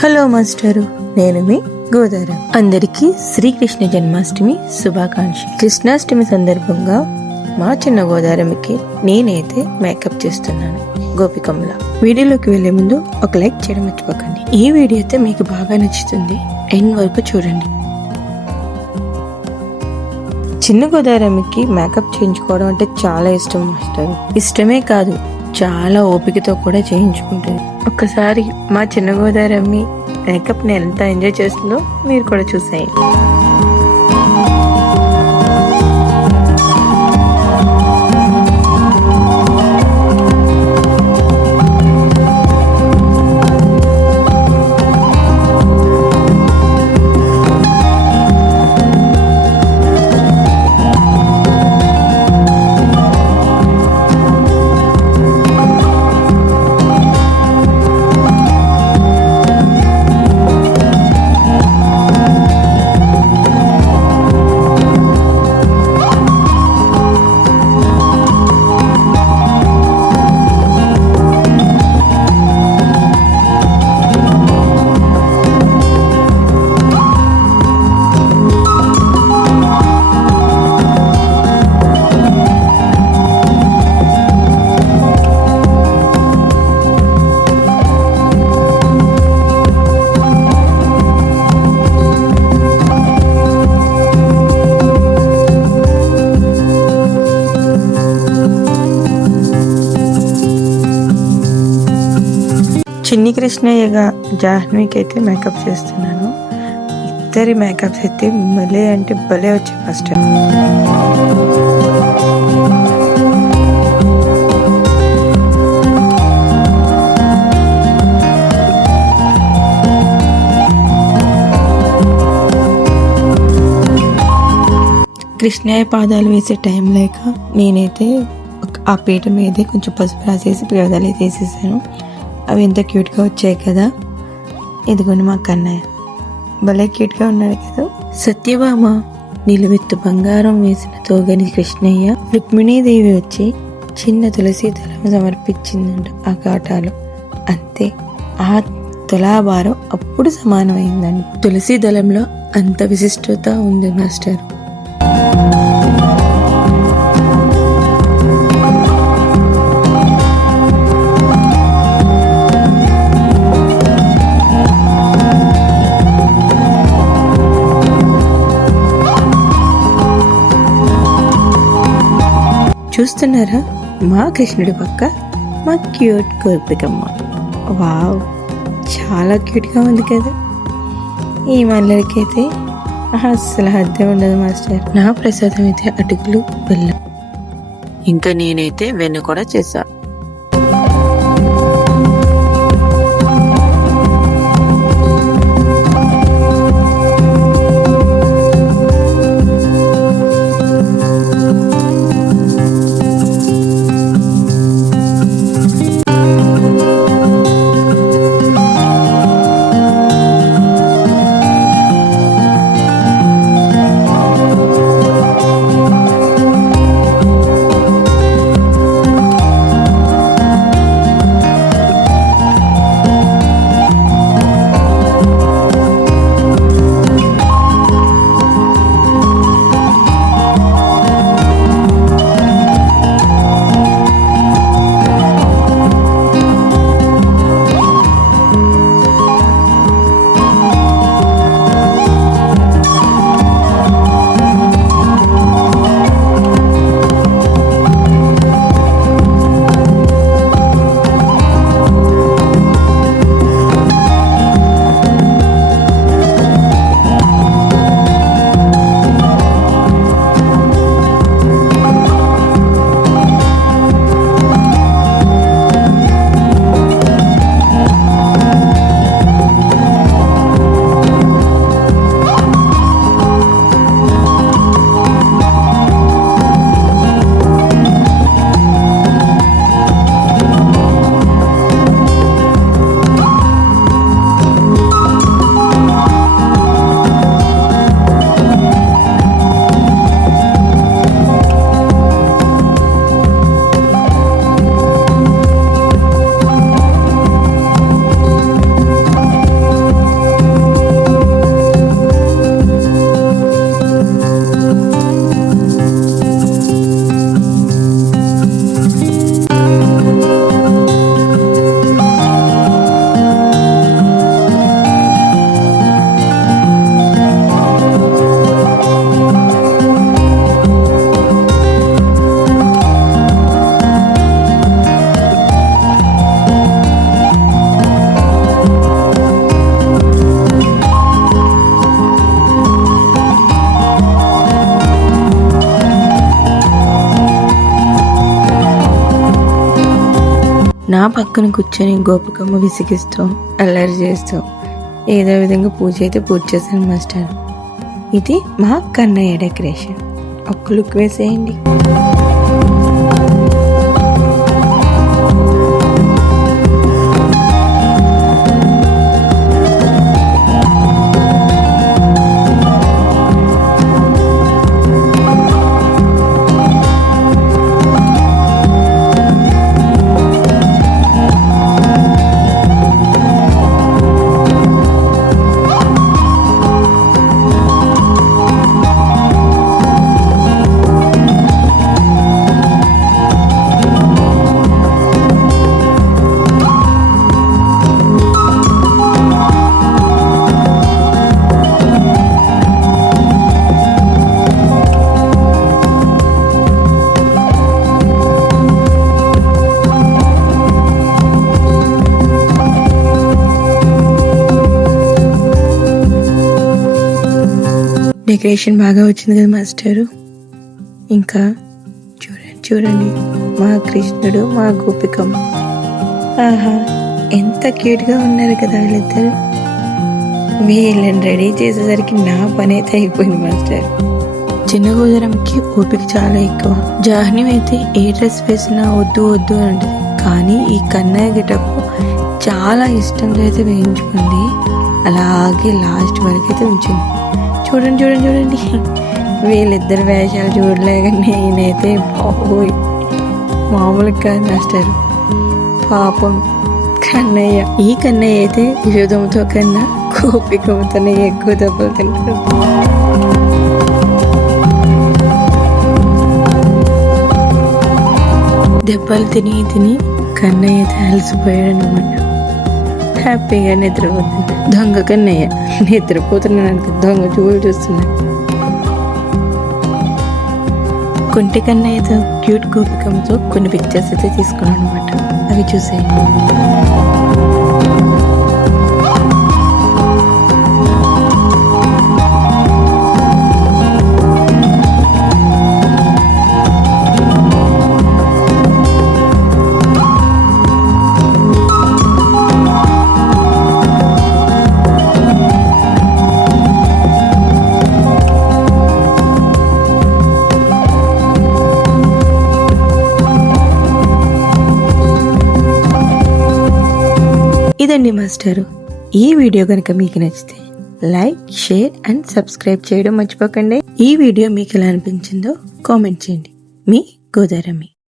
Hello master, నేను మీ గోదావరి. అందరికీ శ్రీకృష్ణ జన్మాష్టమి శుభాకాంక్షలు. కృష్ణాష్టమి సందర్భంగా మా చిన్న గోదావరికి నేనైతే మేకప్ చేస్తున్నాను గోపికమ్మల. వీడియోలోకి వెళ్లే ముందు ఒక లైక్ చేయడం మర్చిపోకండి. ఈ వీడియో అయితే మీకు బాగా నచ్చుతుంది, ఎండ్ వరకు చూడండి. చిన్న గోదావరికి మేకప్ చేయించుకోవడం అంటే చాలా ఇష్టం మాస్టర్. ఇష్టమే కాదు, చాలా ఓపికతో కూడా చేయించుకుంటుంది. ఒక్కసారి మా చిన్న గోదావరి మేకప్ ని ఎంత ఎంజాయ్ చేస్తుందో మీరు కూడా చూసేయండి. చిన్ని కృష్ణయ్యగా జాహ్నవికి అయితే మేకప్ చేస్తున్నాను. ఇద్దరి మేకప్స్ అయితే భలే అంటే భలే వచ్చాయి ఫస్ట్. కృష్ణయ్య పాదాలు వేసే టైం లేక నేనైతే ఆ పీట మీదే కొంచెం పసుపు రాసేసి పాదాలు అయితే వేసేసాను. అవి ఎంత క్యూట్గా వచ్చాయి కదా. ఇదిగోండి మా కన్నయ్య భలే క్యూట్గా ఉన్నాడు కదా. సత్యభామ నిలువెత్తు బంగారం వేసిన తోగని కృష్ణయ్య రుక్మిణీదేవి వచ్చి చిన్న తులసి దళం సమర్పించిందంట ఆ కాటాలు. అంతే, ఆ తులాభారం అప్పుడు సమానమైందండి. తులసి దళంలో అంత విశిష్టత ఉంది మాస్టర్. చూస్తున్నారా మా కృష్ణుడి పక్క మా క్యూట్ గోపికమ్మ. వావ్, చాలా క్యూట్గా ఉంది కదా. ఈ మల్లెడికైతే అసలు హద్దే ఉండదు మాస్టర్. నా ప్రసాదం అయితే అటుకులు బెల్లం, ఇంకా నేనైతే వెన్న కూడా చేశా. నా పక్కన కూర్చొని గోపికమ్మ విసిగిస్తూ అల్లరి చేస్తూ ఏదో విధంగా పూజ చేశాను మాస్టర్. ఇది మా కన్నయ్య డెకరేషన్. ఒక్క లుక్ వేసేయండి. డెకరేషన్ బాగా వచ్చింది కదా మాస్టరు. ఇంకా చూడండి మా కృష్ణుడు మా గోపికమ్మ. ఆహా, ఎంత క్యూట్గా ఉన్నారు కదా వీళ్ళిద్దరు. వీళ్ళని రెడీ చేసేసరికి నా పని అయితే అయిపోయింది మాస్టర్. చిన్న గోదరంకి ఓపిక చాలా ఎక్కువ. జాహ్నవి అయితే ఏ డ్రెస్ వేసినా వద్దు వద్దు అంటది. కానీ ఈ కన్నయ్య గెటప్ చాలా ఇష్టంతో అయితే వేయించుకుంది. అలాగే లాస్ట్ వరకు అయితే ఉంచింది. చూడండి వీళ్ళిద్దరు వేషాలు చూడలేక నేనైతే బాబోయ్ మామూలుగా కాదు మాస్టర్. పాపం కన్నయ్య. ఈ కన్నయ్య అయితే యశోదమ్మతో కన్నా గోపికమ్మతోనే ఎక్కువ దెబ్బలు తింటారు. దెబ్బలు తిని కన్నయ్య అయితే అలసిపోయాడు అనమాట. హ్యాపీగా నిద్రపోతుంది. దొంగ కన్నయ్య నిద్రపోతున్నాడు. దొంగ చూస్తున్నాడు. కుంటి కన్నయ్యతో క్యూట్ గోపికమ్మతో కొన్ని పిక్చర్స్ అయితే తీసుకున్నాను అనమాట. అవి చూసేయండి. ఇదండి మాస్టరు. ఈ వీడియో కనుక మీకు నచ్చితే లైక్, షేర్ అండ్ సబ్స్క్రైబ్ చేయడం మర్చిపోకండి. ఈ వీడియో మీకు ఎలా అనిపించిందో కామెంట్ చేయండి. మీ గోదారమ్మి.